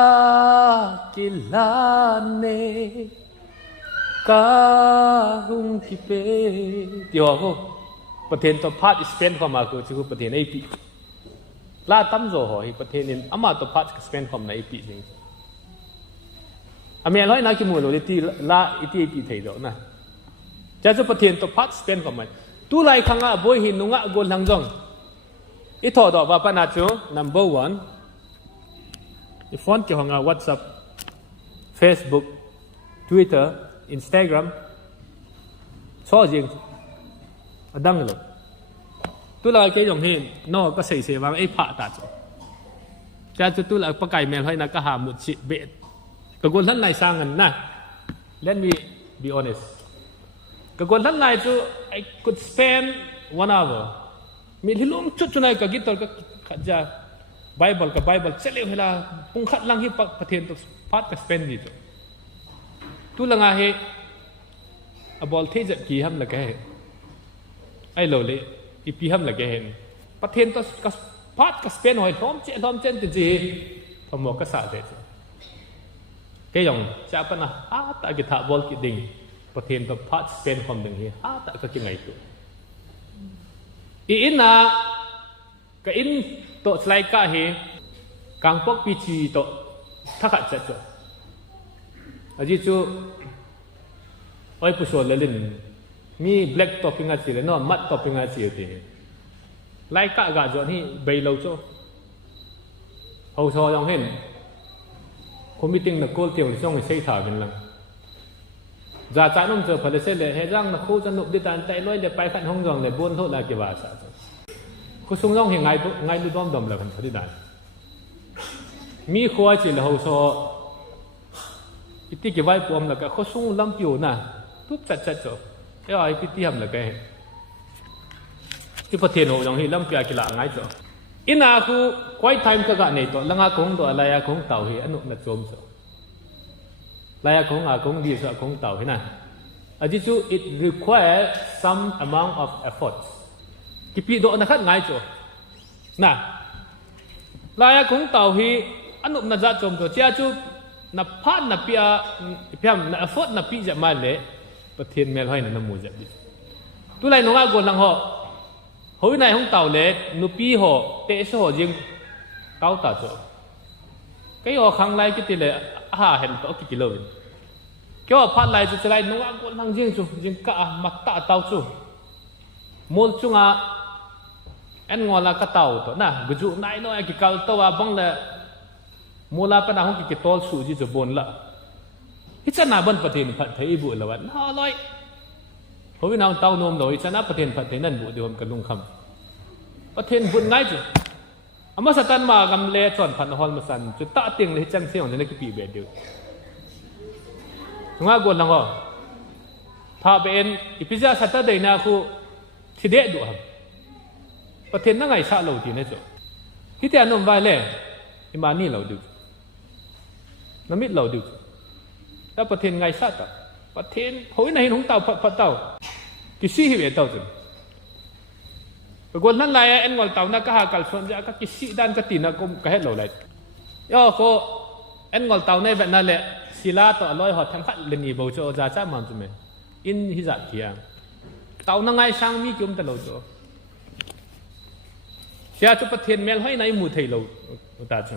กิลาเนกาหุงกิเปเดี๋ยวเขาประเทศโตพาดสเปนเข้ามาคือชื่อประเทศนี้ปีลาตั้มโจหอยประเทศนี้อามาตัวพัดสเปนคอมในปีนี้อเมริกานักขี้มูลที่ลาอีที่ปีไทยแล้วนะจะจะประเทศตัวพัดสเปนคอมไหมตู้ไล่ขังอ่ะบ่อยหินนุ่งอ่ะกวนทางจงอีทอดอกว่าปนัดจู number one อีฟอนต์เกี่ยวกับ WhatsApp Facebook Twitter Instagram ชอบจริงดังเลยตัวเราแค่อย่างที่นอกก็เสียว่าไอ้ผ่าตัดจะจุดตัวเราประกายแมวให้นักก็หาหมุดสิเบ็ดกับคนท่านนายสร้างกันนะ let me be honest กับคนท่านนายจู I could spend 1 hour มีที่ลุงจุดจุดไหนกับกิตต์ก็ขัดจะไบเบิลกับไบเบิลเฉลี่ยเวลาปุ่งขัดลังที่ประเทศตัวพัดกับ spend นี่จูตัวเราไงเฮ้อบอลเทจะกี่ห้ามละแกไอ้โลเล่อีพีห้ามละแกเห็นประเทศตัวก็พัดก็สเปนหอยท้อมเจนติจีพอหมอก็สาเด็ดแกยองจะเป็นนะแต่กิถาบอลกิดิ่งประเทศตัวพัดสเปนความดึงเฮียแต่ก็กินไงตัวอินนะก็อินตัวสไลด์ก็เฮกังปกปีชีตัวทักษะจัดจ้ะอาจิจูไอ้ผู้ชมเล่นมี black topping อาชีพเนาะ matte topping อาชีพที่ไล่กะกะจอนี่ใบเหลาโจ้เอาชอยังเห็นคนมีติงนักโกลเตียวที่ต้องใช้ถ่ากันลังจ่าจ่าน้องเจอผลิตเสร็จเลยให้ร่างนักโกสนุกดีตานใจลอยเลยไปขันห้องรองเลยบนโทษอะไรกี่บาทสักคุณส่งน้องเห็นไงดูด้อมดมเลยคนที่ได้มีขวายจีเลยเอาชออิติกี่ไว้ปวมแล้วก็เขาส่งลำปิวน่ะทุกจัดจ้ะเอ้ไอ้พิธีทำแล้วก็ที่ประเทศเราอย่างที่ลำเปียกิละง่ายจ้ะอินาคูควายไทม์ก็กะเนี่ยตัวลังอาคงตัวอะไรอาคงเต่าเฮอนุนัดโจมจ้ะอะไรอาคงดีจ้ะอาคงเต่าเฮน่ะอาจิจู it require some amount of effort กิปีโดนักขัดง่ายจ้ะน่ะอะไรอาคงเต่าเฮอนุนัดโจมจ้ะเจ้าจูนับพันนับเปียเพียงนับ effort นับปีจะมาเลยประเทศเมลให้นั่นมูจับดิตัวไรน้องอากูลังห่อเฮ้ยนายห้องเต่าเล็กนุปีห่อเตะโซ่ยิงเก้าตาจ้ะก็ย่อครั้งไรก็ตีเลยเห็นตัวกี่กิโลเองก็ว่าพันไรจุดไรน้องอากูลังยิงจู่ยิงกะมัดตาเต่าจู่มูลจุงเอ็นงอลากะเต่าตัวน่ะกุจุนายน้อยกี่เก้าตัวบังเลยมูลาเป็นห้องกี่ตอลสู่จีจะบนละฮิจนาบันประเทศผัดไทยบุญละวันฮ่าลอยเขาวินาเต้านมเลยฮิจนาประเทศผัดไทยนั่นบุญเดียวกันลุงคำประเทศบุญง่ายจุอามาสตันมากำเล่จอนพันฮอลมาสันจุดตาเตียงเลยจังเสียงจะได้กี่ปีเบียดเดียวงากวนลังก็ถ้าเป็นอีพิจารสัตย์เดน่าคูที่เด็ดดูครับประเทศนั่งไงชาเราทีนี่จุฮิตยานนมไว้เลยอิมานี่เราดูน้ำมิดเราดูแล้วประเทศไงชาติประเทศเขาในหินของเต่าพัดเต่ากิซี่เหวี่ยงเต่าจุดปรากฏนั่นไรเอ็นวันเต่านักหากัลส่วนจะก็กิซี่ด้านกตินักก็ให้เราเลยย่อเขาเอ็นวันเต่าในแบบนั้นแหละสี sila to loi hot tham khat leni bo cho za cha mam chu me in hi za kia tau na ngai sang mi kum ta lo cho sia chu pathian mel hoi nai mu thei lo ta chu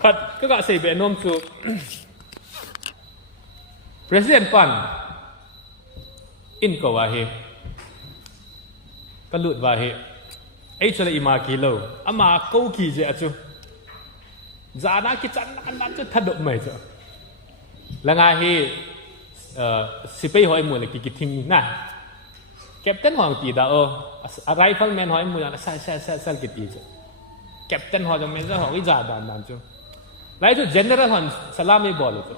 khat ka ga sei be nom chu president pan in ko wa he ka lut wa he ai chole ima ki lo ama ko ki je chu za na ki chan nan chu thad dok mai chu la nga he si pe hoi mu le ki thing na captain hong ti da rifleman hoi mu la sai ki ti chu captain ho jong me za ho i za dan chu lai chu general hon salami bol chu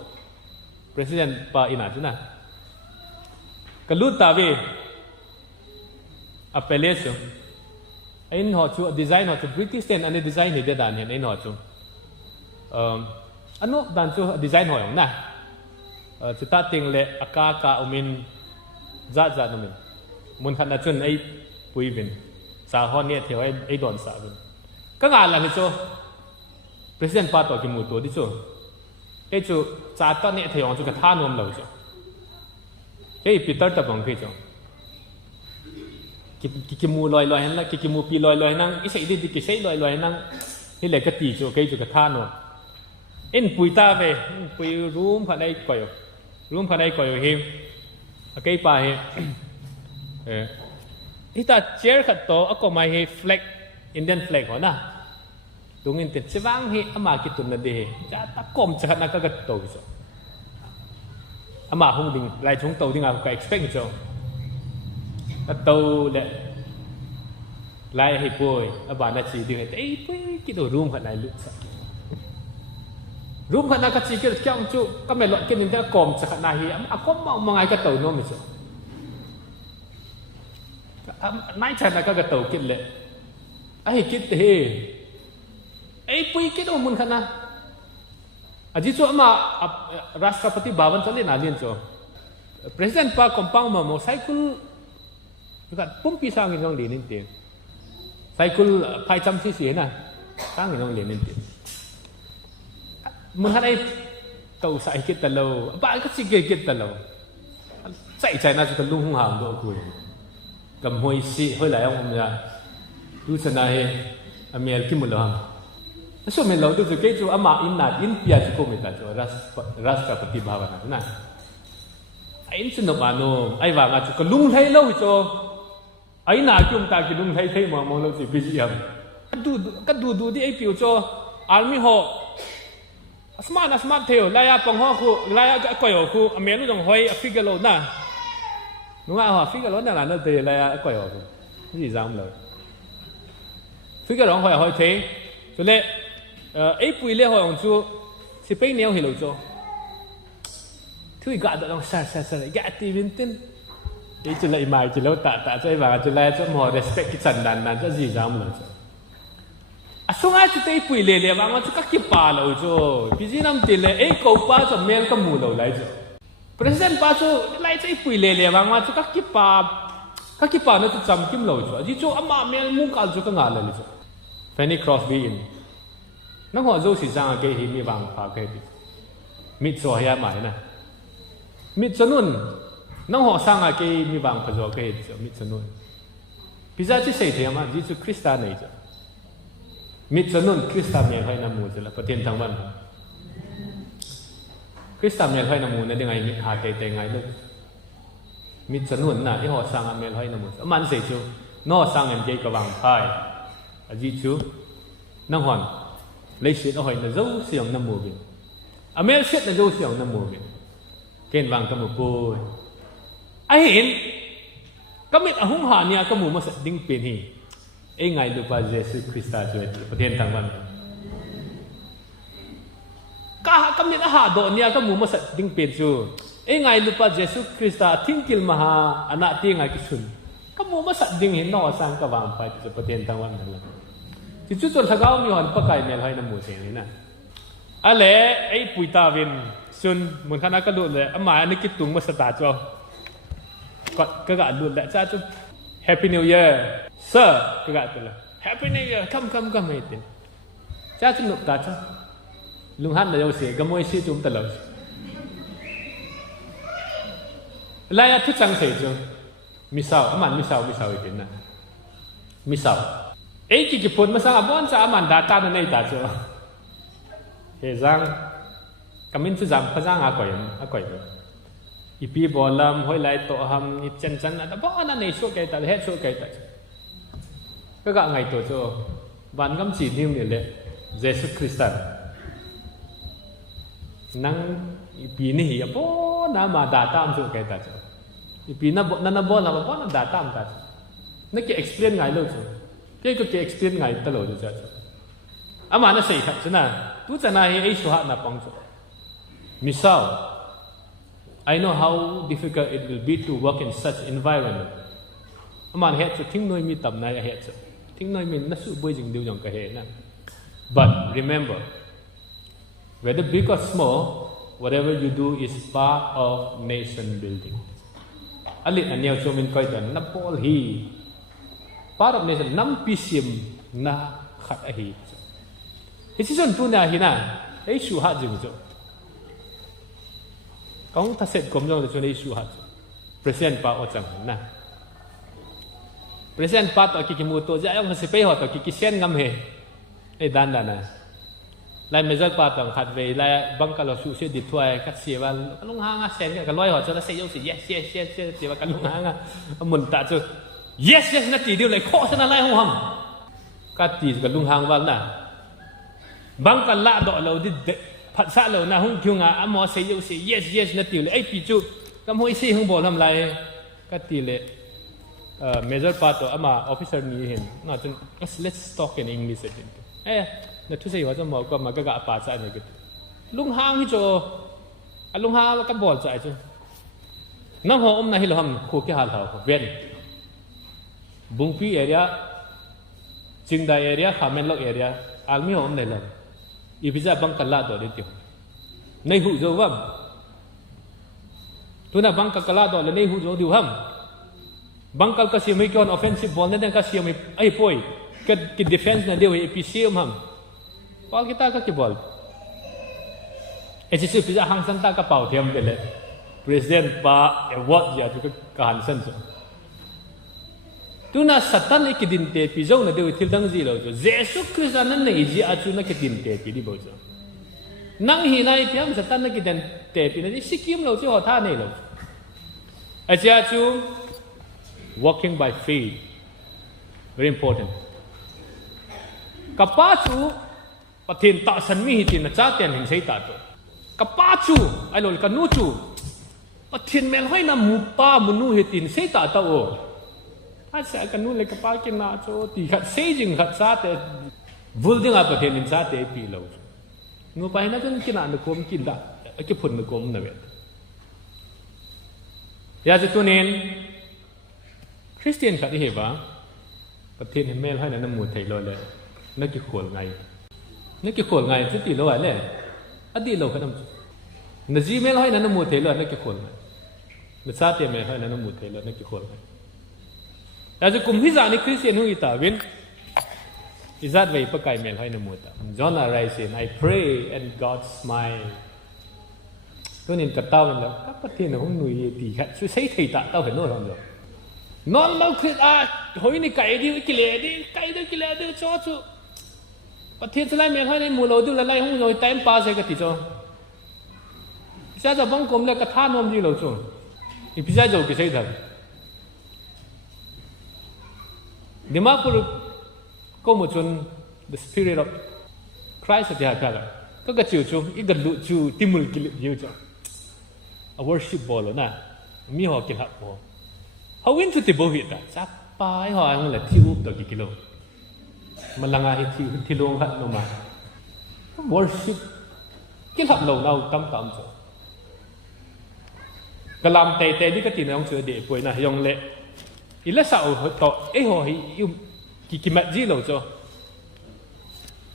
president pa ina chu na ka lut ta ve appellation in ho chu design ho chu British ten ane design ni de dan hen in ho chu anu dan chu design ho yong na chu ta ting le aka ka umin za no min mun khan na chun ai pui vin sa ho ne theu ai don sa vin ka nga la ni chu president pa to ki mu to di chu ai chu cha ta ne theu chu ka tha nom lo chu cái Peter tập bằng cái chỗ cái mu lòi hắn là cái mu pi lòi năng cái sấy đi cái sấy lòi năng cái này cái tỷ chỗ cái chỗ cái than rồi em bùi ta về bùi room phần đây coi him cái pa he cái ta chair khát to ở có mai he flag Indian flag hả na đúng in tiền sẽ vang he ama cái tuần là đi cha ta com chắc là cái tổ chỗ ama hung ding lai chung tàu ding à cái expect cho ta tàu lệ lai hay bồi à bạn đã chỉ ding ấy cái đồ room khẩn này lụt sa room khẩn này cái chỉ cái trong chu cái mẹ lọt cái mình ta còm chắc này hi à có mong ai cái tàu nó mình sao nãy chắc là cái tàu cái lệ ai cái thế ấy bồi cái đồ muốn khẩn na aji chu ama Rashtrapati Bhavan chale na lien cho president pa compound ma motorcycle ka pumpi sang in jong li nin te cycle 500cc na sang in jong li nin te mun han ai tàu sai kit ta lo ba ka si kit ta lo chạy na chu lung hung hang do ku kam hoi si hoi lai ông ya tu sana he amel ki mulam so mình lâu từ cái chỗ ama in nát in pia chứ không ta chỗ Rashtrapati Bhavan na ai xin nó ano ai vào ngã chỗ lung thấy lâu chỗ ai nãy chúng ta cái lung thấy mà mong lâu gì busy am cái du đi ai biểu cho army ho smart theo lại pong ho khu lại cái quay ho khu America dòng hoi Africa lâu na đúng không Africa lâu là nó từ lại quay ho khu cái gì dám lời Africa dòng hoi thế cho nên ấy bùi lê họ chú sẽ bây nhiêu hiểu cho thứ gạt được sao gạt thì viên tin ấy chỉ lại mày chỉ lâu tạ cho ấy và chỉ lại cho họ respect cái chân đàn cho gì dám rồi à xong ai chỉ thấy bùi lê và ngon cho các cái bà lâu cho bây giờ năm tiền lệ ấy cầu ba cho mail cái mù lâu lại cho president ba cho lại cho bùi lê và ngon cho các cái bà nó cho chăm kim lâu cho chỉ cho ama mail mu cả cho cái ngà lại cho Fanny Crosby in nó họ dâu chỉ sang cái hình mi vàng phá cái gì mít cho hay mày nè mít cho nun nó họ sang cái mi vàng phá cho cái gì mít cho nun bây giờ chỉ xây thế mà chỉ cho Krista này chứ mít cho nun Krista miền hay nằm mù chứ là phát triển thằng văn Krista miền hay nằm mù nên ngày mít hà cái ngày lúc mít cho nun nè thì họ sang miền hay nằm mù mà anh xây chứ nó sang em cái vàng phai chỉ chứ nó hoàn lấy chuyện nó hỏi là dấu xiềng năm mùa biển, America chuyện là dấu xiềng năm mùa biển, kén vàng cầm một bôi, ai hiện, các mình ở hung hà nha các mùa mà sẽ đinh tiền hi, ấy ngày được vào Jesus Christa chơi,ประเทศทางวันcác mình ở hà độ nha các mùa mà sẽ đinh tiền chơi, ấy ngày được vào Jesus Christa thiên kill maha, anak tiếng ngày kisun, các mùa mà sẽ đinh hiện nó sang các vàng phải từ ประเทศทางวันนั่นที่จุดส่วนทางเขามีหันปะไก่เมลให้น้ำมูเสียงนี่นะอะไรไอ้ปุยตาวินส่วนเหมือนคณะกระโดดเลยอามาอันนี้คิดตุงมาสตาร์ทก็กระดาษหลุดแหละจ้าจุด Happy New Year Sir กระดาษตัวเลย Happy New Year come ไม่ติดจ้าจุดหนุกตาจ้า lung han là đâu sẽ cái môi xí chúng ta lâu lại thứ chẳng thể chứ misal aman misal itu na misal cái phone mà sang abon sa aman data na này ta chứ he giang kamin chu jam phajang a koi ipi bolam hoi lai to ham ni chen chen na bo na nei so kai ta he so kai ta ka ga ngai to cho ban gam chỉ nim ni le Jesus Christ nang ipi ni hi bo na ma data am so kai ta cho ipi na bo na bo na data am ta na ke explain ngai lo cho ke explain ngai ta lo cho ama na sei khat chana tu chana hi ai shu ha na pang cho misal I know how difficult it will be to work in such environment ama he cho thing noi mi tam na he cho thing noi mi na su boi jing diu jong ka he na but remember whether big or small whatever you do is part of nation building ali anyo cho min koi tan na pol hi part of nation nam pisim na khat a hi Hisisun tu na hina, ay suhat jeng jo. Kong taset komjong tu ay suhat. Present pa o chang na. Present pa to kikimuto ja ayong hasipe ho to kikisen ngam he. Ay dan na. Lai mezak pa to khat ve lai bangkalo su se di thuai kat sia wa lung hanga sen ka loi ho cho na se yo si yes ti wa kan lung hanga mun ta chu yes na ti diu lai kho sa na lai ho ham. Kat ti ka lung hang wa na. Bang kan la do lo di phat sa lo na hung kyung a amo se yo se yes na ti le ai pi chu kam hoi se hung bol ham lai ka ti le major part to ama officer ni hin na chun let's talk in English na thu se ho cha mo ko ma ka ga pa cha ne ke lung hang hi cho lung ha ka bol cha chu na ho na hi lo ham khu ke hal ha ven bungpi area Chingdai area Khamenlok area almi ho ne lo Ibiza bang kala do de tiu nei hu zo wam tuna bang kala do le nei hu zo diu ham bang kal ka siamai kon offensive ball ne ka siamai ai poi ke defense na deu episium ham ball kita ka ke ball echisu pizza hang san ta ka pau thiam de le president pa award ya tu ka han san so tuna satan ke din te pi zo na deu thil dang ji lo jo Jesus Christ an nei ji a chu na ke din te pi di bo jo nang hi nai piam satan na ke din te pi na si kim lo chu ho tha nei lo a cha chu walking by faith very important kapa chu pathin ta san mi hi tin na cha ten hin sei ta to kapa chu ai lo ka nu chu pathin mel hoi na mu pa mu nu hi tin sei ta ta o ai sẽ cần nuôi lấy cái bao cái nào cho thì khát xây dựng khát sát để vun đi ngã bờ thềm sát để bị lâu ngô bài nó cũng cái nào được cũng kinh đã cái phần được cũng là vậy giờ cho nên Christian khát đi hiểu bờ thềm hình mel hay là nó muốn thấy lo lệ nó cái khổ ngày chứ tỷ lâu ấy lệ ở tỷ lâu cái năm nó gì mel hay là nó muốn thấy lo nó cái khổ ngày nó sát tiền mel hay là nó muốn thấy lo nó cái khổ ngày Jadi kumhiza ni Christian hu ita win izat vei pakai mel hai namu ta John arise I pray and God smile tunin ka taw na ka pathi na hung nui ti khat su sei thei ta taw he no ram jo non mau khit a hoi ni kai di ki le di cho chu pathi chlai mel hai nei mu lo du la lai hung noi time pass he ka ti cho sa ja bang kom le ka tha nom ji lo chu i pisa jo ki sei tha Dimapur ko mo chun the spirit of Christ at ya ka ka chiu chu I galu chu timul kilip yu cha a worship bol na mi ho kil hap mo how win to tibo hit ta sa pai ho ang la tiu up to kilo malanga hi thi long hat no ma worship kil hap lo nau tam cha kalam te di ka ti nong chu de poi na yong le ila sao to ho hi ki mat ji lo cho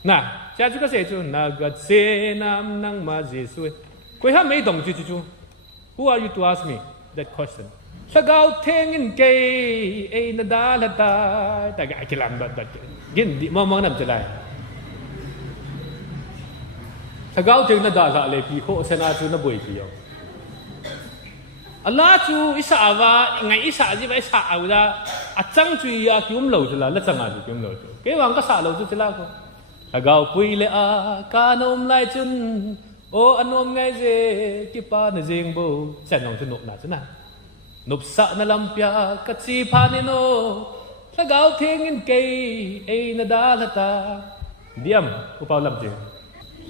na cha chu ka se chu na ga se nam nang ma jesu koi ha mei dong chu chu who are you to ask me that question sagao theng in ke e na da la ta ga kilam ba gin di mo nam chalai ถ้าเก้าถึงน่าด่าละเลยพี่โคเสนาจูน่าบ่อยพี่เอาอัลลอฮ์จูอิสระว่าไงอิสระจีว่าอิสระเอาละอาจังจูยาคิวมเหล่าจุละละจังอาจูคิวมเหล่าจุเกี่ยวังก็สระเหล่าจุจุละก็ถ้าเก้าปุยเลอาการอมไลจุนโออันอมไงเจกิปาเนเจงโบเส้นของจุนบน่ะจุนะนุบสะนั่นลำพยากัดซีพานิโนถ้าเก้าเทียงเงินเกยเอ็นดาละตาเดียมอุปเอาลำเจง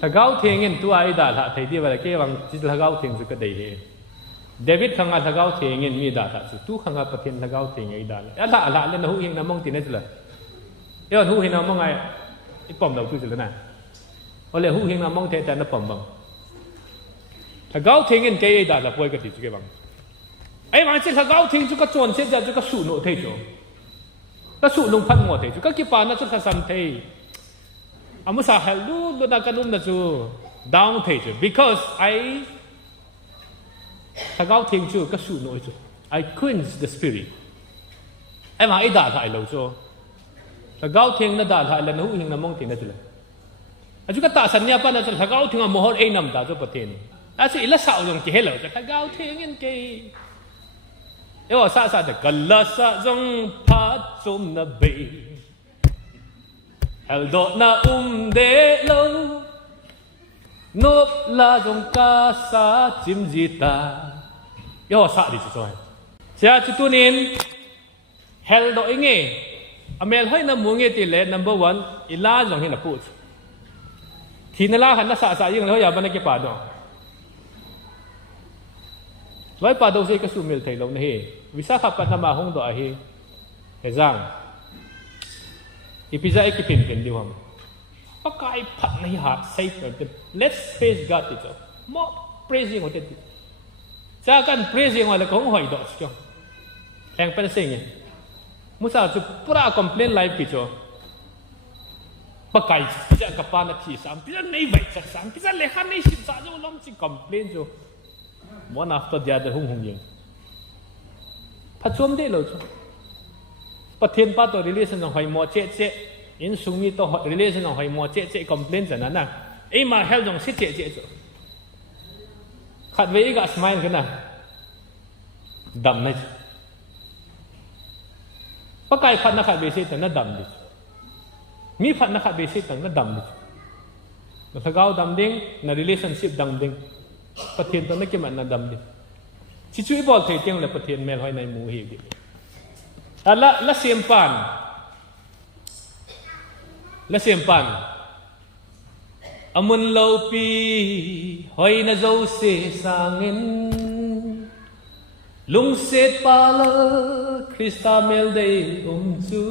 ถ้าเก้าเทียงเงินตัวไอ้ดาละไทยที่ว่าเกี่ยวังจิตถ้าเก้าเทียงจุก็ได้เฮเดวิดขังอาถ้าเก้าเทียงเงินมีดาละจุตู้ขังอาประเทศถ้าเก้าเทียงไอ้ดาละละเล่นหูเฮงน้ำมองตีนั่นจุละเดี๋ยวหูเฮงน้ำมองไงไอ้ปอมเราคือจุละนะเอาเลยหูเฮงน้ำมองเทจันน้ำปอมบังถ้าเก้าเทียงเงินเกยไอ้ดาละป่วยก็ติดจุกบังไอ้มันจะถ้าเก้าเทียงจุก็จวนเสียจะจุก็สูโนเทจูก็สูลงพันหมดเทจูก็กี่ปานนั่นจุก็สันเทอามุสาฮัลลูลุนักนุ่มนั่นจูดาวน์เทจู because I ถ้าเก้าเทียงจูก็สูโนจู I quench the spirit ไอ้มาไอ้ด่าถ่ายเราจูถ้าเก้าเทียงนั่นด่าถ่ายแล้วนู้นยังน้ำมองเทียงนั่นจูเลยอาจุก็ตัดสัญญาปานนั่นจูถ้าเก้าเทียงมโหรเอ็นน้ำด่าจูประเทศนี้อาจุอิละสาวลงที่เฮลล์จูถ้าเก้าเทียงเงินเกยเอ้ว่าซาเด็กกัลลาซาจงพัดจมนาเบเอลโดนาเดโลนบลาจงกาซาจิมจิตาเอ้ว่าซาดิจุดเจ้าจุดตัวนี้เฮลโดอิงเงอเมลให้น้ำมูงเงติเลnumber oneอิลาจงเห็นละพูดทีนั่นละหันนักสายังเลยอย่าบันเก็บป่าดองไว้ป่าดงเสกสูมิลไทยลงนะเฮวิสาขปัตนาหงดอเฮเฮจังอีพิจารณาคิดเป็นดีว่าปากายพัดในหาดใส่ตัวเด็ด let's praise God ติดจ้ะมอ praising ของเด็ดจากการ praising ว่าเราคงหอยดอกจ้ะแรงเป็นสิ่งนี้มุสาจุปรา complain life ติดจ้ะปากายจะกับปานาทีสามพิจารณาในวัยจะสามพิจารณาเลขาในสิบสามจะล้มจิ complain จ้ะone after the other หงยิงพัดชมได้เลยจ้ะประเทศป้าตัว relation ของหอยหมอเจ๊เจ๊อินสุมีตัว relation ของหอยหมอเจ๊เจ๊ complain จากนั้นนะไอ้มา help ของเจ๊เจ๊เจ๊จ้ะขัดไว้ก็ smile กันนะดำนะปากายพัดนักขัดเบสิแต่นั่นดำดิมีพัดนักขัดเบสิแต่นั่นดำดิถ้าเขาดำดิ้งใน relationship ดำดิ้งประเทศตัวนี้กี่มันน่าดำดิชิช่วยบอกเที่ยงเลยประเทศเมลหอยในหมู่เฮดิละเสียมปันละเสียมปันอามุนโลปีหอยน่าจะเสียสังเงินลุงเสดปาลคริสตาเมลเดย์จู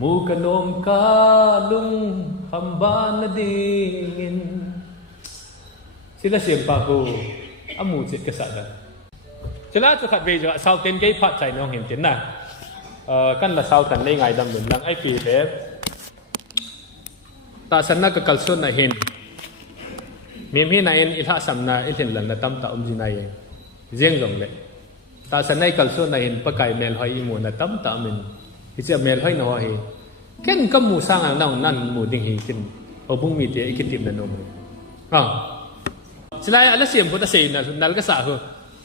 มูกันอมกาลุงคำบานดิ่งsila siapa ko amu cik kesadaran. Jelas tu kat bejo Southern gay part China orang hintin nah. Kan lah Southern lay ngai dam lang ai pi le. Ta sanna ka kalson na hin. Mim hi na in ilha samna ilhin lan na tam ta jinai. Jeng jong le. Ta sanna kalson na hin pakai mel hoi imu na tam ta min. Icha mel hoi no hi. Ken kam mu sang ang nang nan mu ding hi kin. Obung mi te ikitim na no mo. Selain ada siapa pun tak sih nal kesah tu,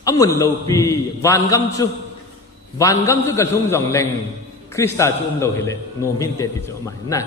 amun lopi van gam tu kalung jong leng Krista tu lohi le, nomin te ti tu mai, nah.